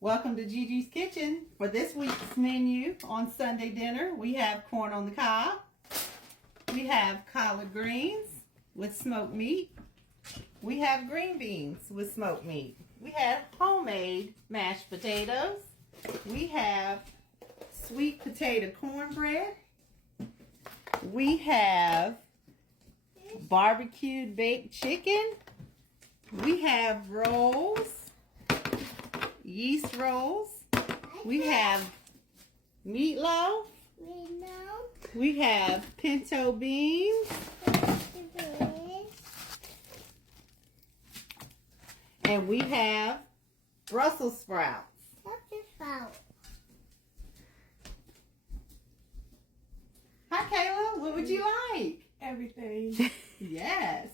Welcome to Gigi's Kitchen. For this week's menu on Sunday dinner, we have corn on the cob. We have collard greens with smoked meat. We have green beans with smoked meat. We have homemade mashed potatoes. We have sweet potato cornbread. We have barbecued baked chicken. We have rolls, yeast rolls. We have meatloaf. We have pinto beans. And we have Brussels sprouts. Hi, Kayla. What would you like? Everything. Yes.